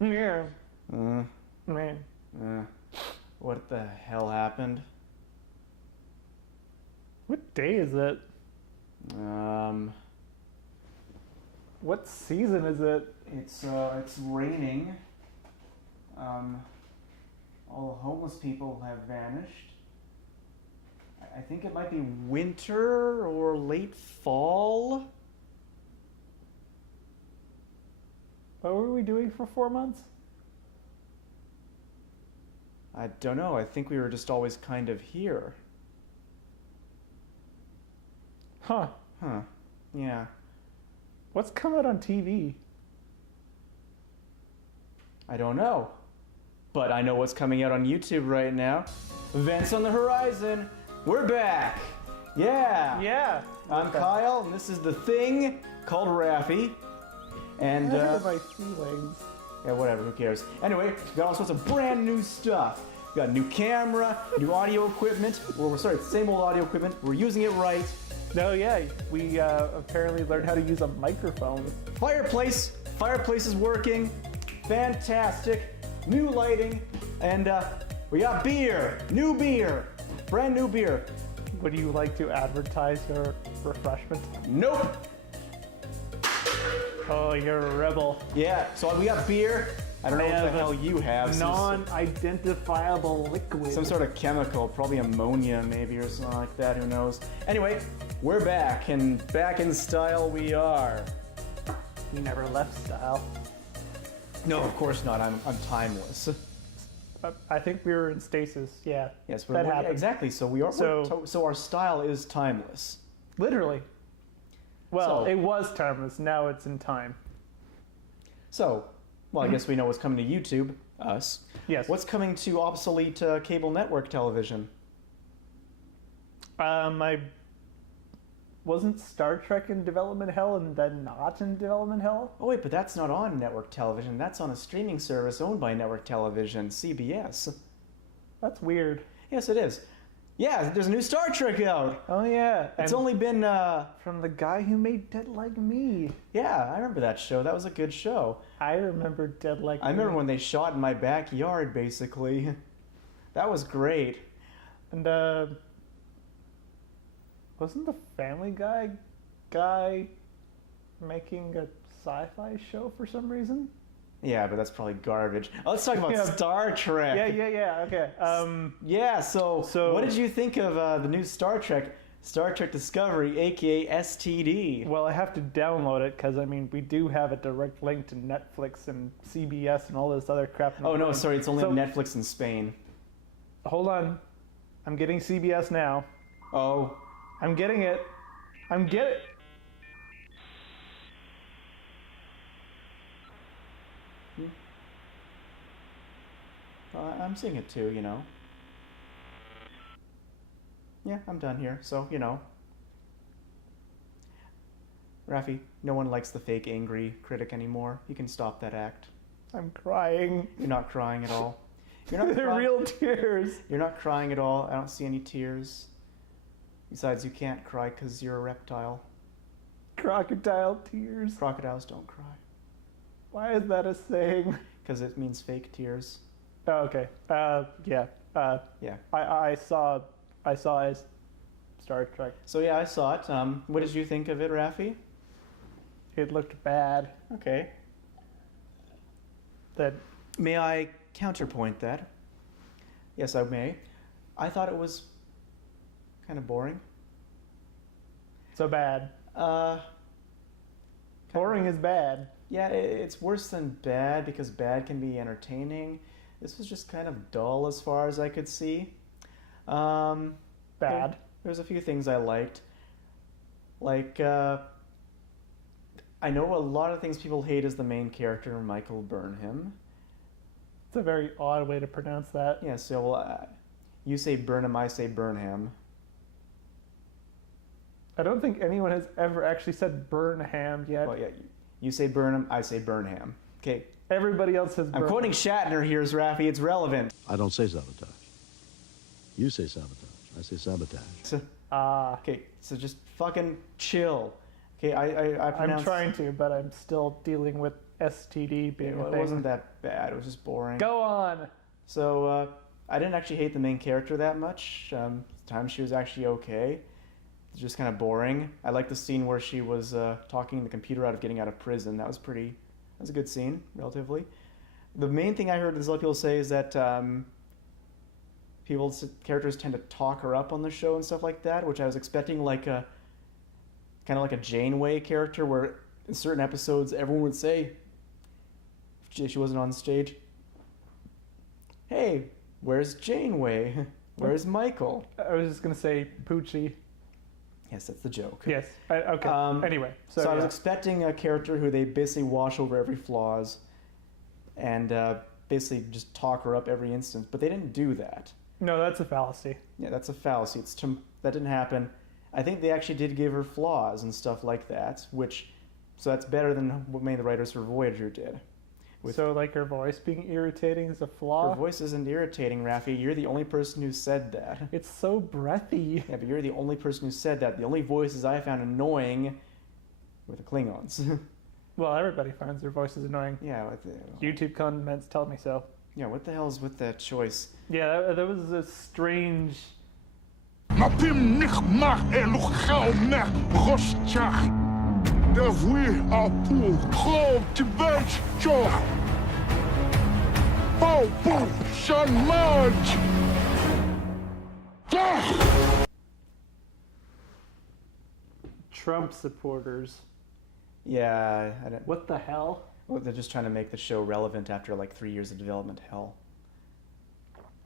Yeah. Uh, Man. what the hell happened? What day is it? Um, What season is it? it's raining. All the homeless people have vanished. I think it might be winter or late fall. What were we doing for 4 months? I don't know. I think we were just always kind of here. Huh. Huh. Yeah. What's come out on TV? I don't know. But I know what's coming out on YouTube right now. Events on the horizon. We're back. Yeah. Yeah. I'm Kyle, and this is the thing called Raffi. And I have my feelings. yeah, whatever, who cares? Anyway, we got all sorts of brand new stuff. We got a new camera, new audio equipment. Well, sorry, it's the same old audio equipment. We're using it right. No, yeah, we apparently learned how to use a microphone. Fireplace is working. Fantastic. New lighting, and we got beer. New beer. Brand new beer. Would you like to advertise your refreshment? Nope. Oh, you're a rebel. Yeah, so we got beer. I don't know what the hell you have. Non-identifiable liquid. Some sort of chemical, probably ammonia maybe or something like that, who knows. Anyway, we're back, and back in style we are. You never left style. No, of course not. I'm timeless. I think we were in stasis. Yeah. Yes, that happened. Yeah, exactly. So we are. So our style is timeless. Literally. Well, So- it was timeless. Now it's in time. So, well, I guess we know what's coming to YouTube. Us. Yes. What's coming to obsolete cable network television? I wasn't Star Trek in development hell and then not in development hell? Oh wait, but that's not on network television. That's on a streaming service owned by network television, CBS. That's weird. Yes, it is. Yeah, there's a new Star Trek out. Oh yeah. It's and only been from the guy who made Dead Like Me. yeah, I remember that show. That was a good show. I remember Dead Like Me. I remember when they shot in my backyard, basically. That was great. And wasn't the Family guy making a sci-fi show for some reason? Yeah, but that's probably garbage. Let's talk about Yeah. Star Trek. Yeah. Okay. Yeah, so So- what did you think of the new Star Trek Discovery, aka STD? Well, I have to download it because I mean we do have a direct link to Netflix and CBS and all this other crap. Oh no, sorry, it's only So- on Netflix in Spain. Hold on, I'm getting CBS now. Oh, I'm getting it. I'm getting. I'm seeing it too, you know. Yeah, I'm done here, so, you know. Raffi, no one likes the fake angry critic anymore. You can stop that act. I'm crying. You're not crying at all. You're not They're crying. real tears. You're not crying at all. I don't see any tears. Besides, you can't cry because you're a reptile. Crocodile tears. Crocodiles don't cry. Why is that a saying? Because it means fake tears. Oh, okay. Yeah. Yeah. I saw a Star Trek. So yeah, I saw it. What did you think of it, Raffi? It looked bad. Okay. That May I counterpoint that? Yes, I may. I thought it was kind of boring. so bad. Kind Boring is bad. Yeah, it's worse than bad because bad can be entertaining. This was just kind of dull as far as I could see. Bad. There's a few things I liked. Like, I know a lot of things people hate is the main character, Michael Burnham. It's a very odd way to pronounce that. Yeah, so you say Burnham, I say Burnham. I don't think anyone has ever actually said Burnham yet. Well, yeah, you say Burnham, I say Burnham. Okay, Everybody else has I'm Burnham. quoting Shatner here, Raffi. It's relevant. I don't say sabotage. You say sabotage. I say sabotage. So, Ah, okay, so just fucking chill. Okay, I pronounce... I'm trying to, but I'm still dealing with STD being a It thing. wasn't that bad. It was just boring. Go on. So I didn't actually hate the main character that much. Times she was actually okay. It's just kind of boring. I liked the scene where she was talking the computer out of getting out of prison. That was a good scene, relatively. The main thing I heard a lot of people say is that characters tend to talk her up on the show and stuff like that, which I was expecting kind of like a Janeway character, where in certain episodes everyone would say, if she wasn't on stage, "Hey, where's Janeway? Where's Michael?" I was just gonna say Poochie. Yes, that's the joke. Yes. Okay. Anyway, so I was expecting a character who they basically wash over every flaws and basically just talk her up every instant, but they didn't do that. No, that's a fallacy. Yeah, that's a fallacy. That didn't happen. I think they actually did give her flaws and stuff like that, so that's better than what many of the writers for Voyager did. So, like, her voice being irritating is a flaw? Her voice isn't irritating, Raffi. You're the only person who said that. It's so breathy. Yeah, but you're the only person who said that. The only voices I found annoying were the Klingons. Well, everybody finds their voices annoying. Yeah. YouTube comments tell me so. Yeah, what the hell's with that choice? Yeah, that was a strange... Trump supporters. Yeah, I don't... What the hell? Well, they're just trying to make the show relevant after like 3 years of development hell.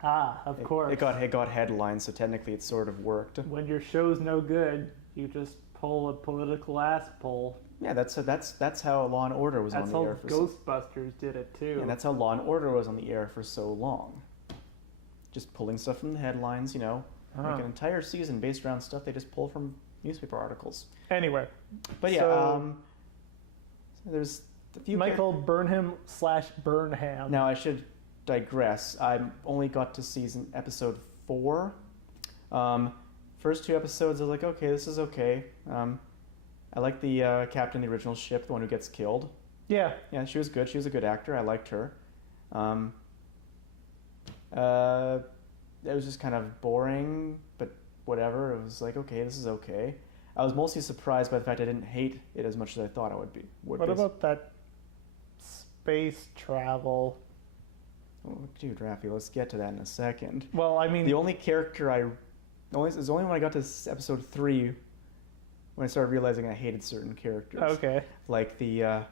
Ah, of course. It got headlines, so technically it sort of worked. When your show's no good, you just pull a political ass pull. Yeah, that's how Law and Order was on the air for Ghostbusters did it too. Yeah, that's how Law and Order was on the air for so long. Just pulling stuff from the headlines, make an entire season based around stuff they just pull from newspaper articles. Anyway. But yeah, so there's a few... Michael Burnham/Burnham. Now, I should digress. I only got to episode 4. First 2 episodes, I was like, okay, this is okay. I like the captain of the original ship, the one who gets killed. Yeah. Yeah, she was good. She was a good actor. I liked her. It was just kind of boring, but whatever. It was like, okay, this is okay. I was mostly surprised by the fact I didn't hate it as much as I thought I would be. What about that space travel? Oh, dude, Raffi, let's get to that in a second. Well, I mean... The only character it was only when I got to episode 3 when I started realizing I hated certain characters. Okay. Like the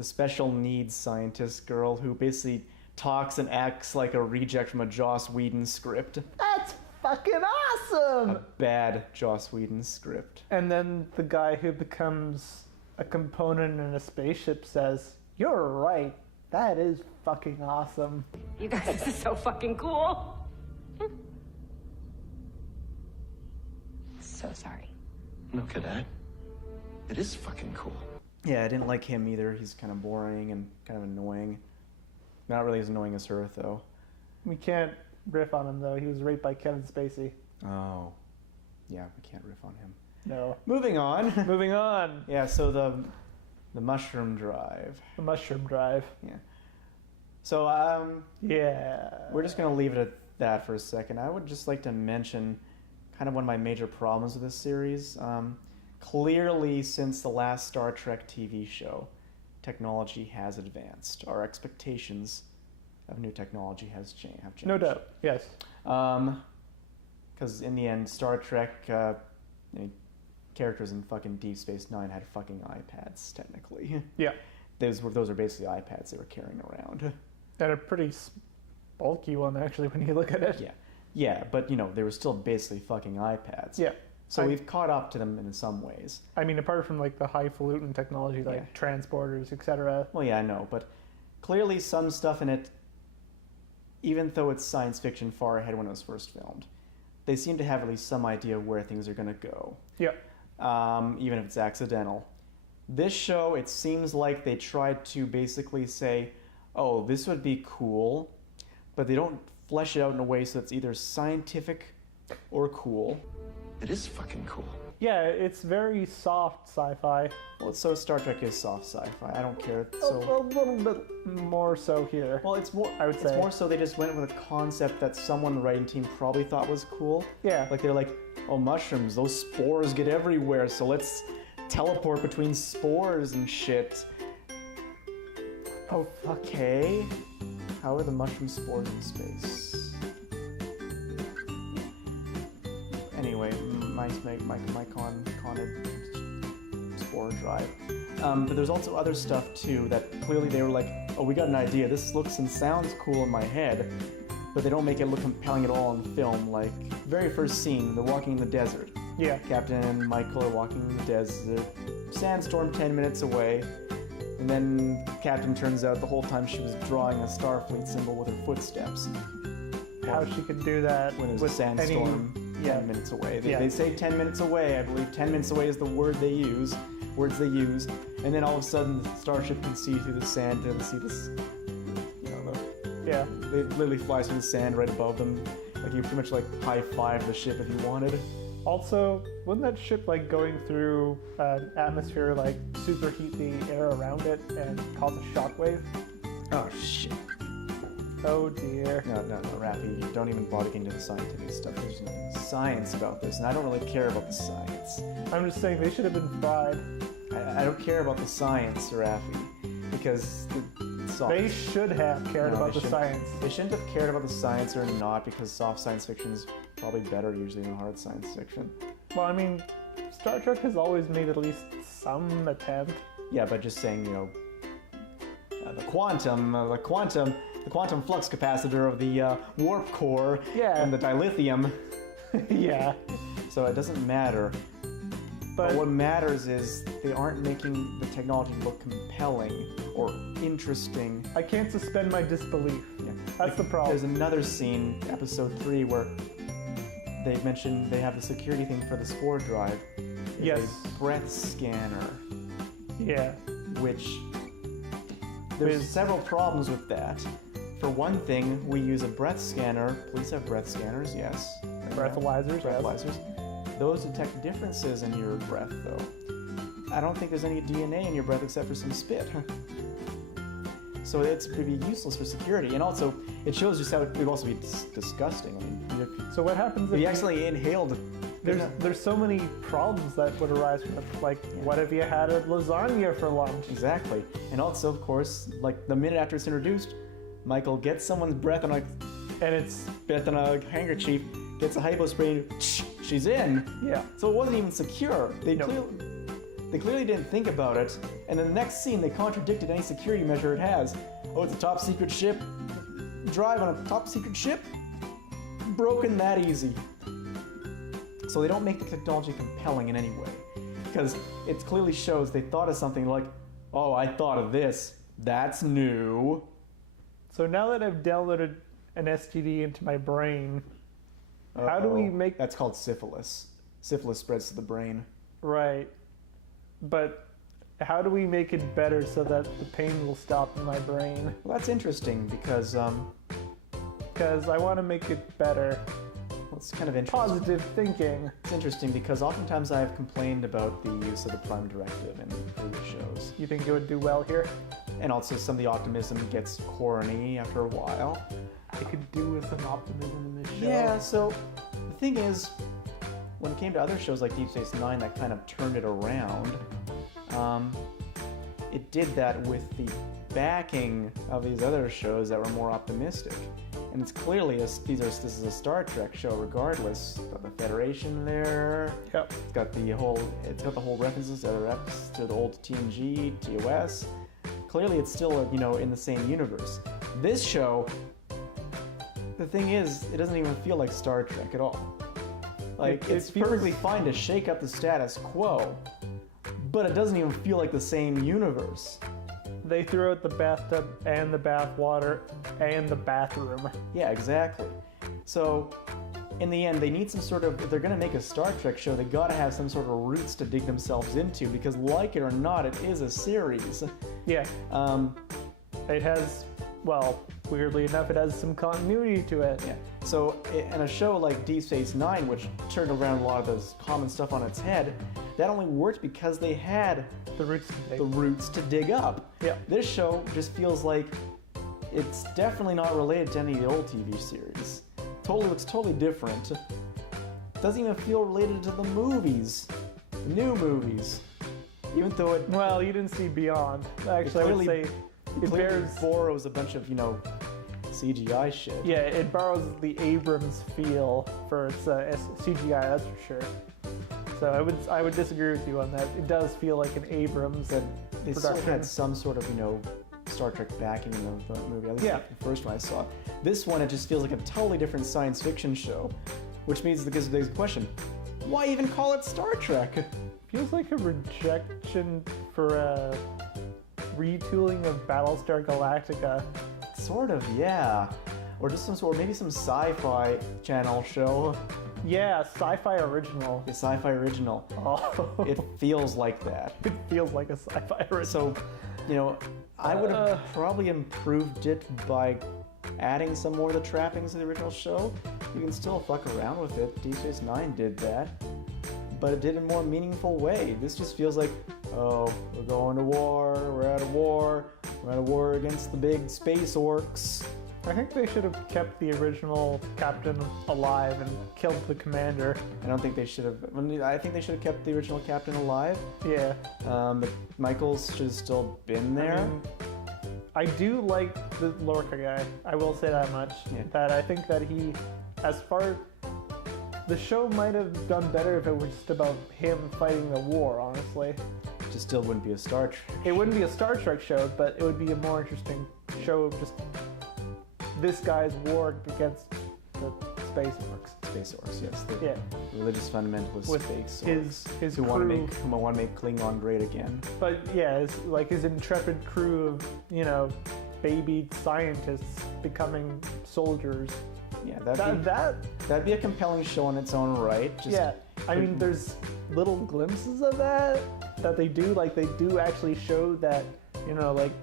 special needs scientist girl who basically talks and acts like a reject from a Joss Whedon script. That's fucking awesome! A bad Joss Whedon script. And then the guy who becomes a component in a spaceship says, "You're right. That is fucking awesome." You guys, this is so fucking cool. So sorry. No, cadet. It is fucking cool. Yeah, I didn't like him either. He's kind of boring and kind of annoying. Not really as annoying as her, though. We can't riff on him, though. He was raped by Kevin Spacey. Oh. Yeah, we can't riff on him. No. Moving on. Moving on. Yeah, so the mushroom drive. The mushroom drive. Yeah. So, yeah. we're just going to leave it at that for a second. I would just like to mention kind of one of my major problems with this series. Clearly, since the last Star Trek TV show, technology has advanced. Our expectations of new technology have changed. No doubt, yes. Because in the end, Star Trek characters in fucking Deep Space Nine had fucking iPads, technically. Yeah. Those are basically iPads they were carrying around. And a pretty bulky one, actually, when you look at it. Yeah. Yeah, but, they were still basically fucking iPads. Yeah. So we've caught up to them in some ways. I mean, apart from, like, the highfalutin technology, like transporters, etc. Well, yeah, I know, but clearly some stuff in it, even though it's science fiction far ahead when it was first filmed, they seem to have at least some idea of where things are going to go. Yeah. Even if it's accidental. This show, it seems like they tried to basically say, oh, this would be cool, but they don't flesh it out in a way so it's either scientific or cool. It is fucking cool. Yeah, it's very soft sci-fi. Well, so Star Trek is soft sci-fi. I don't care. A So, little bit more so here. well, it's more. I would It's say. more so they just went with a concept that someone on the writing team probably thought was cool. Yeah. Like they're like, oh, mushrooms, those spores get everywhere, so let's teleport between spores and shit. Oh, okay. How are the mushroom spores in space? Anyway, my conid spore drive. But there's also other stuff too that clearly they were like, oh, we got an idea. This looks and sounds cool in my head, but they don't make it look compelling at all on film. Like, very first scene, they're walking in the desert. Yeah. Captain and Michael are walking in the desert. Sandstorm 10 minutes away. And then Captain turns out the whole time she was drawing a Starfleet symbol with her footsteps. How she could do that When there's a with sandstorm any... 10 minutes away. They, Yeah. they say 10 minutes away, I believe. 10 minutes away is the words they use. And then all of a sudden, the starship can see through the sand and see this, Yeah. it literally flies through the sand right above them. Like, you pretty much, like, high-five the ship if you wanted. Also, wouldn't that ship like going through an atmosphere like superheat the air around it and cause a shockwave? Oh, shit. Oh dear. No, Rafi, don't even bother getting into the scientific stuff. There's no science about this, and I don't really care about the science. I'm just saying they should have been fried. I don't care about the science, Rafi, because it's soft. They should have cared No, about they the shouldn't. science. They shouldn't have cared about the science or not, because soft science fiction is probably better usually than hard science fiction. Well, I mean, Star Trek has always made at least some attempt. Yeah, but just saying, the quantum flux capacitor of the warp core Yeah. and the dilithium. Yeah. So it doesn't matter. But what matters is they aren't making the technology look compelling or interesting. I can't suspend my disbelief. Yeah. That's the problem. There's another scene, episode 3, where they mention they have the security thing for the spore drive. It's Yes. a breath scanner, Yeah. which there's several problems with that. For one thing, we use a breath scanner. Police have breath scanners, yes. Breathalyzers, yes. Breathalyzers. Those detect differences in your breath, though. I don't think there's any DNA in your breath except for some spit. So it's pretty useless for security. And also, it shows just how it would also be disgusting. I mean, So what happens if if you accidentally inhaled... there's so many problems that would arise from it. Like, what if you had a lasagna for lunch? Exactly. And also, of course, like the minute after it's introduced, Michael gets someone's breath on a handkerchief, gets a hypo spray, and she's in. Yeah. So it wasn't even secure. They No. clearly didn't think about it. And in the next scene, they contradicted any security measure it has. Oh, it's a top secret ship. Drive on a top secret ship? Broken that easy. So they don't make the technology compelling in any way. Because it clearly shows they thought of something like, oh, I thought of this. That's new. So now that I've downloaded an STD into my brain, how do we make... That's called syphilis. Syphilis spreads to the brain. Right. But how do we make it better so that the pain will stop in my brain? Well, that's interesting because Because I want to make it better. it's kind of interesting. Positive thinking. It's interesting because oftentimes I have complained about the use of the Prime Directive in previous shows. You think it would do well here? And also some of the optimism gets corny after a while. I could do with some optimism in this show. Yeah, so the thing is, when it came to other shows like Deep Space Nine that kind of turned it around, it did that with the backing of these other shows that were more optimistic. And it's clearly, this is a Star Trek show regardless. It's got the Federation there. Yep. It's got the whole references to other episodes, to the old TNG, TOS. Clearly it's still, in the same universe. This show, the thing is, it doesn't even feel like Star Trek at all. Like, It it's feels- perfectly fine to shake up the status quo, but it doesn't even feel like the same universe. They threw out the bathtub and the bath water and the bathroom. Yeah, exactly. So, in the end, they need some sort of, if they're gonna make a Star Trek show, they gotta have some sort of roots to dig themselves into, because like it or not, it is a series. Yeah. Um, It has, well, weirdly enough, it has some continuity to it. Yeah. So in a show like Deep Space Nine, which turned around a lot of this common stuff on its head, that only worked because they had The roots. the roots to dig up. Yeah. This show just feels like it's definitely not related to any of the old TV series. Totally looks totally different. Doesn't even feel related to the movies, the new movies. Even though it Well, you didn't see Beyond. Actually, I would clearly- say it clearly bears. borrows a bunch of CGI shit. Yeah, it borrows the Abrams feel for its CGI. That's for sure. So I would disagree with you on that. It does feel like an Abrams That they still production. had some sort of Star Trek backing in the movie. At least Yeah. the first one I saw. This one, it just feels like a totally different science fiction show, which means there's a question: why even call it Star Trek? Feels like a rejection for a retooling of Battlestar Galactica. Sort of, yeah. Or just maybe some sci-fi channel show. Yeah, sci-fi original. The sci-fi original. Oh, It feels like that. it feels like a sci-fi original. So, I would have probably improved it by adding some more of the trappings of the original show. You can still fuck around with it. Deep Space Nine did that, but it did it in a more meaningful way. This just feels like, oh, we're going to war, we're at a war against the big space orcs. I think they should have kept the original captain alive and killed the commander. I don't think they should have. I think they should have kept the original captain alive. Yeah. But Michaels should have still been there. I mean, I do like the Lorca guy. I will say that much. Yeah. That I think that he, the show might have done better if it was just about him fighting the war, honestly. It just still wouldn't be a Star Trek. It wouldn't be a Star Trek show, but it would be a more interesting show of just this guy's war against the space orcs. Space orcs, yes. The Yeah. religious fundamentalist With space orcs. his who crew. want to make Klingon great again. But yeah, his intrepid crew of, baby scientists becoming soldiers. Yeah, that'd be a compelling show in its own right. Just, Yeah, I mean, there's little glimpses of that they do. Like, they do actually show that,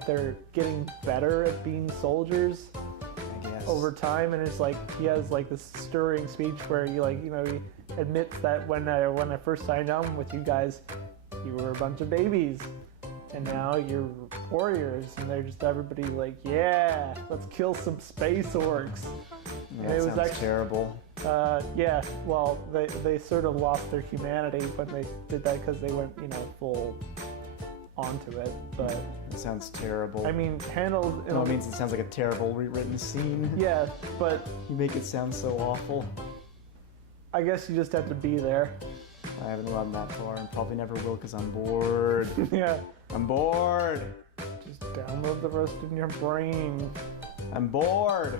they're getting better at being soldiers I guess. over time. And it's like, he has, this stirring speech where he admits that when I first signed on with you guys, you were a bunch of babies. And now you're warriors. And they're just everybody like, yeah, let's kill some space orcs. Yeah, and that it was sounds actually terrible. Yeah, well, they sort of lost their humanity when they did that because they went, full onto it. But It sounds terrible. I mean, handled. No, it means it sounds like a terrible rewritten scene. Yeah, but You make it sound so awful. I guess you just have to be there. I haven't gotten that far and probably never will because I'm bored. Yeah, I'm bored. just download the rest in your brain. I'm bored.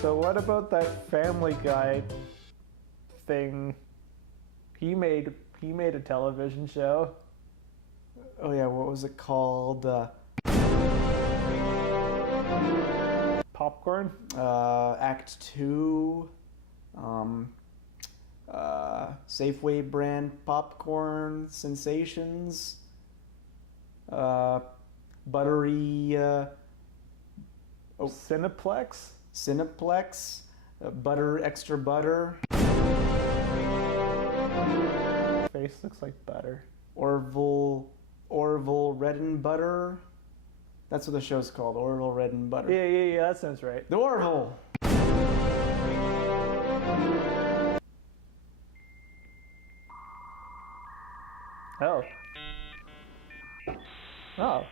So what about that Family Guy thing? He made a television show. Oh yeah, what was it called? Popcorn? Act 2. Safeway brand popcorn sensations. Buttery. Cineplex? Cineplex. Extra butter. Face looks like butter. Orville Red and Butter. That's what the show's called, Orville Red and Butter. Yeah, that sounds right. The Orville! Oh. Oh.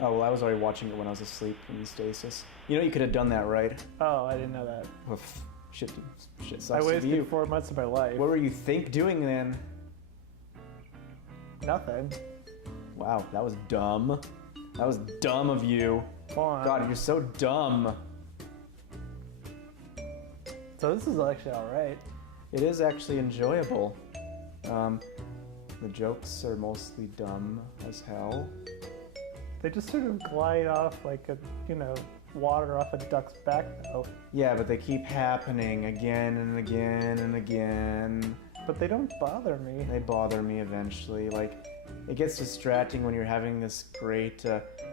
Oh, well, I was already watching it when I was asleep in stasis. You could have done that, right? Oh, I didn't know that. Oof. Shit sucks I to be wasted you. 4 months of my life. What were you doing then? Nothing. Wow, that was dumb. That was dumb of you. Come on. God, you're so dumb. So this is actually alright. It is actually enjoyable. The jokes are mostly dumb as hell. They just sort of glide off like water off a duck's back, though. Yeah, but they keep happening again and again and again. But they don't bother me. They bother me eventually. Like, it gets distracting when you're having this great.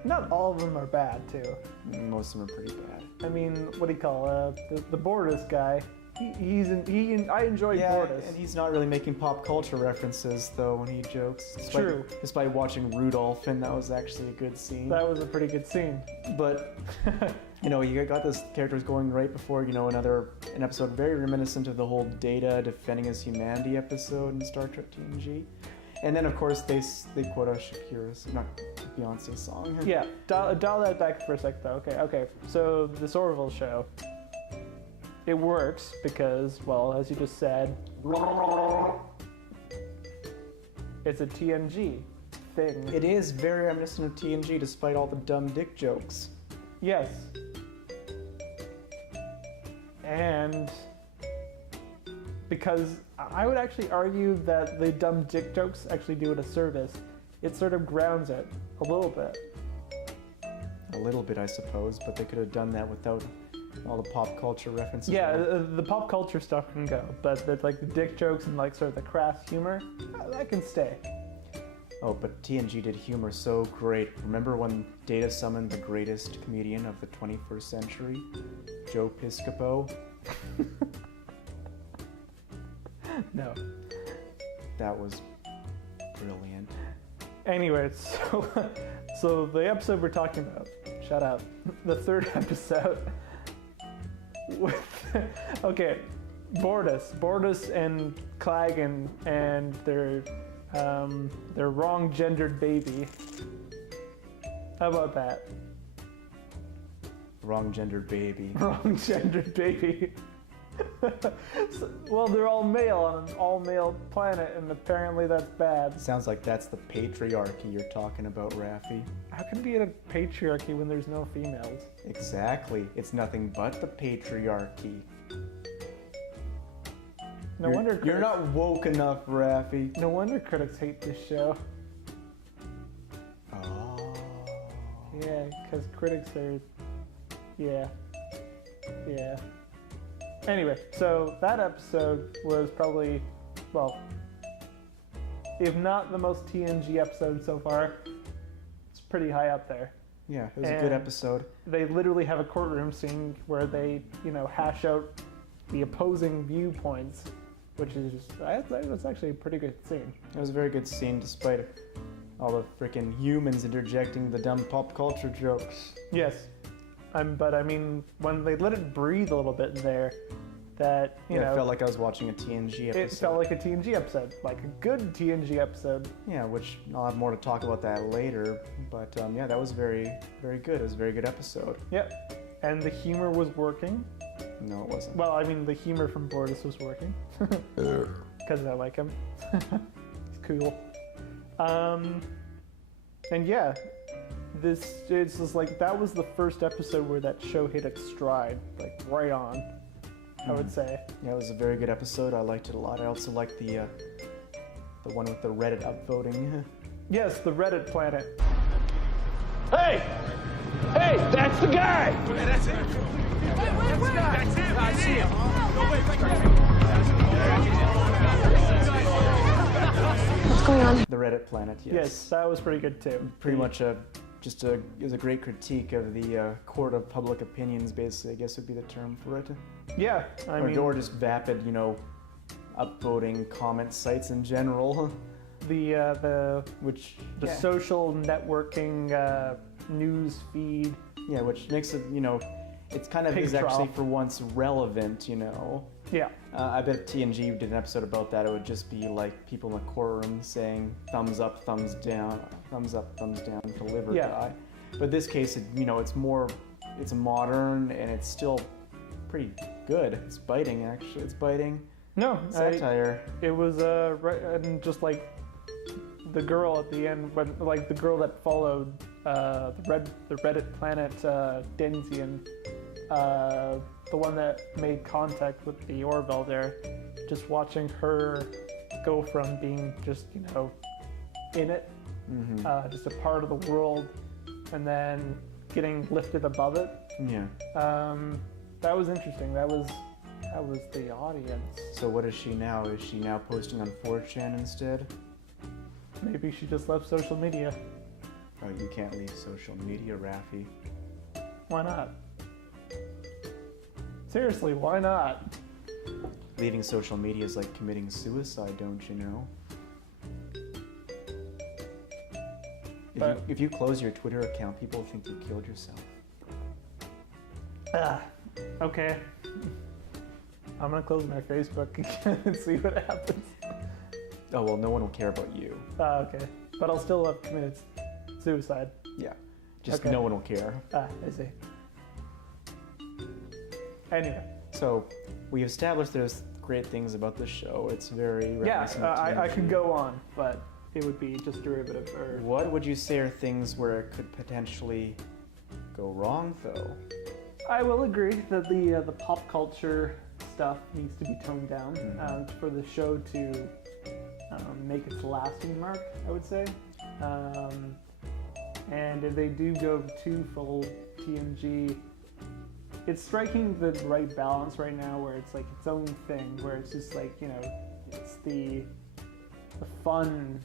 Not all of them are bad, too. Most of them are pretty bad. I mean, what do you call the Bordas guy? I enjoy Bordas. And he's not really making pop culture references though when he jokes. True. Despite watching Rudolph, and that was actually a good scene. That was a pretty good scene. But you got this characters going right before an episode very reminiscent of the whole Data defending his humanity episode in Star Trek TNG. And then of course they quote a Beyonce song. Yeah, dial that back for a sec though. Okay. So this Orville show. It works because, well, as you just said, it's a TNG thing. It is very reminiscent of TNG despite all the dumb dick jokes. Yes. And because I would actually argue that the dumb dick jokes actually do it a service. It sort of grounds it a little bit. A little bit, I suppose, but they could have done that without all the pop culture references. Yeah, the pop culture stuff can go, but the dick jokes and sort of the crass humor, that can stay. Oh, but TNG did humor so great. Remember when Data summoned the greatest comedian of the 21st century, Joe Piscopo? No. That was brilliant. Anyway, so the episode we're talking about, shut up, the third episode. Okay, Bordas and Clagan and their wrong-gendered baby. How about that? Wrong-gendered baby. Wrong-gendered baby. Well, they're all male on an all-male planet, and apparently that's bad. Sounds like that's the patriarchy you're talking about, Raffi. How can it be a patriarchy when there's no females? Exactly. It's nothing but the patriarchy. You're not woke enough, Raffi. No wonder critics hate this show. Oh. Yeah, because critics are... Yeah. Anyway, so that episode was probably, well, if not the most TNG episode so far, it's pretty high up there. Yeah, it was a good episode. They literally have a courtroom scene where they, hash out the opposing viewpoints, which is that's actually a pretty good scene. It was a very good scene despite all the freaking humans interjecting the dumb pop culture jokes. Yes. But I mean, when they let it breathe a little bit in there, that, it felt like I was watching a TNG episode. It felt like a TNG episode, like a good TNG episode. Yeah, which I'll have more to talk about that later. But that was very, very good. It was a very good episode. Yep. And the humor was working. No, it wasn't. Well, I mean, the humor from Bordas was working. Because I like him. He's cool. And yeah. It's just like, that was the first episode where that show hit its stride, like right on, I would say. Yeah, it was a very good episode. I liked it a lot. I also liked the one with the Reddit upvoting. Yes, the Reddit planet. Hey, that's the guy. Hey, that's it. Wait. That's him. I see him. What's going on? The Reddit planet, yes. Yes, that was pretty good too. Pretty much it was a great critique of the court of public opinions, basically, I guess would be the term for it. Yeah, or just vapid, upvoting comment sites in general. The the social networking news feed. Yeah, which makes it, it's kind of Pig is actually trough. for once relevant, Yeah. I bet if TNG did an episode about that, it would just be like people in the courtroom saying thumbs up, thumbs down, thumbs up, thumbs down, deliver guy. But this case, it's modern and it's still pretty good. It's biting, actually. It's biting. No, Satire. It was and just like the girl at the end, when like the girl that followed the Reddit planet Denzian, the one that made contact with the Orville there, just watching her go from being just in it, just a part of the world, and then getting lifted above it. Yeah. That was interesting. That was the audience. So what is she now? Is she now posting on 4chan instead? Maybe she just left social media. Oh, you can't leave social media, Raffi. Why not? Seriously, why not? Leaving social media is like committing suicide, don't you know? If you close your Twitter account, people think you killed yourself. Okay. I'm gonna close my Facebook again and see what happens. Oh, well, no one will care about you. Okay. But I'll still have committed suicide. Yeah. Just Okay. no one will care. I see. Anyway. So, we established there's great things about the show. It's very Yeah, reminiscent of I TNG. could go on, but it would be just derivative. Or What would you say are things where it could potentially go wrong, though? I will agree that the pop culture stuff needs to be toned down for the show to make its lasting mark, I would say. And if they do go too full TNG, it's striking the right balance right now where it's like its own thing, where it's just like, you know, it's the fun,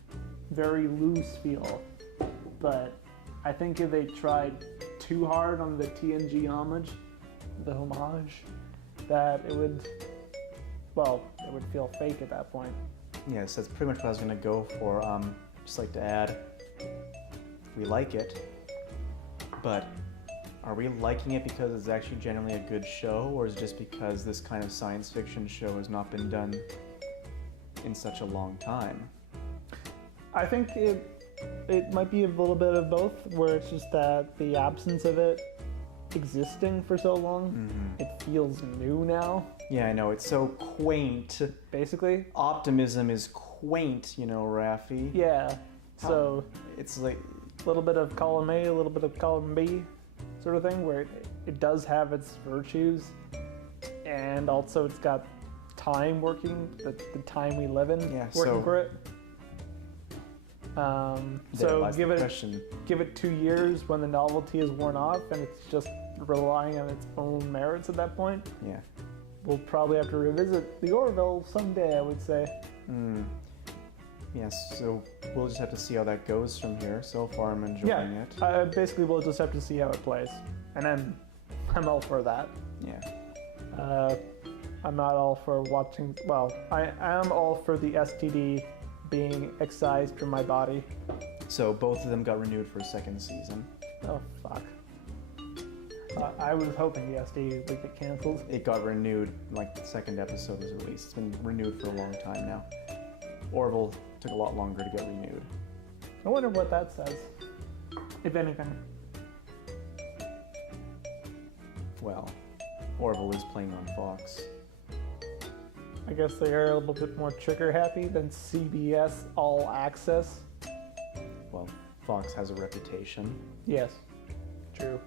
very loose feel. But I think if they tried too hard on the TNG homage, that it would feel fake at that point. Yes, that's pretty much what I was going to go for. Just like to add, we like it, but are we liking it because it's actually generally a good show, or is it just because this kind of science fiction show has not been done in such a long time? I think it might be a little bit of both, where it's just that the absence of it existing for so long, it feels new now, Yeah, I know, it's so quaint. basically. Optimism is quaint, you know, Raffi. Yeah, so It's like, a little bit of column A, a little bit of column B sort of thing, where it does have its virtues, and also it's got time working, the time we live in, Yeah, working so- for it. there So lies give the it question. 2 years when the novelty is worn off and it's just relying on its own merits at that point. Yeah. We'll probably have to revisit the Orville someday, I would say. Yes, so we'll just have to see how that goes from here. So far, I'm enjoying it. Basically we'll just have to see how it plays, and I'm all for that. Yeah. I'm not all for watching. Well, I am all for the STD being excised from my body. So both of them got renewed for a second season. Oh fuck. I was hoping the STD would get canceled. It got renewed, like the second episode was released. It's been renewed for a long time now. Orville took a lot longer to get renewed. I wonder what that says, if anything. Well, Orville is playing on Fox. I guess they are a little bit more trigger happy than CBS All Access. Well, Fox has a reputation. Yes, true.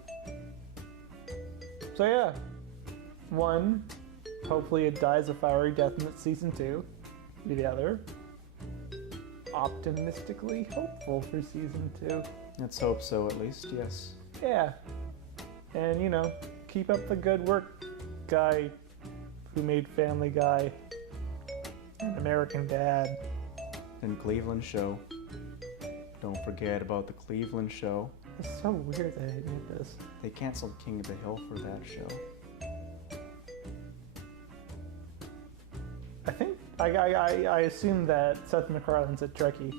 So yeah, 1, hopefully it dies a fiery death in season 2. The other, optimistically hopeful for season 2. Let's hope so, at least, yes. Yeah, and you know, keep up the good work, guy who made Family Guy and American Dad. And Cleveland Show. Don't forget about the Cleveland Show. It's so weird that they did this. They canceled King of the Hill for that show. I think I assume that Seth MacFarlane's a Trekkie.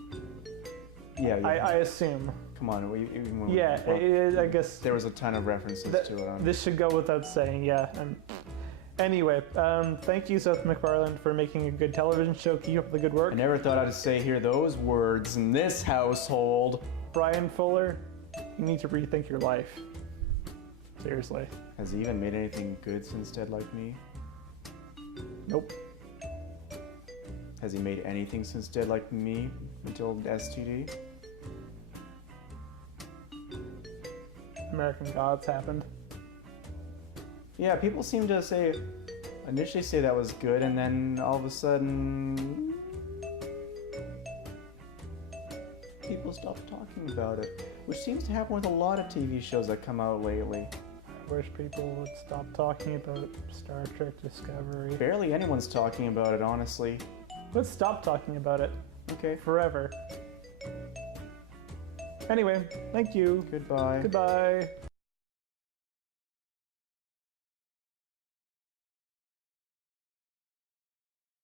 Yeah, yeah. I assume. Come on, even when Yeah, I guess there was a ton of references to it on this should go without saying. Yeah. Anyway, thank you, Seth MacFarlane, for making a good television show. Keep up the good work. I never thought I'd hear those words in this household. Brian Fuller, you need to rethink your life. Seriously. Has he even made anything good since Dead Like Me? Nope. Has he made anything since Dead Like Me until STD? American Gods happened. Yeah, people seem to initially say that was good, and then all of a sudden, people stopped talking about it, which seems to happen with a lot of TV shows that come out lately. I wish people would stop talking about Star Trek Discovery. Barely anyone's talking about it, honestly. Let's stop talking about it Okay. forever. Anyway, thank you. Goodbye. Goodbye.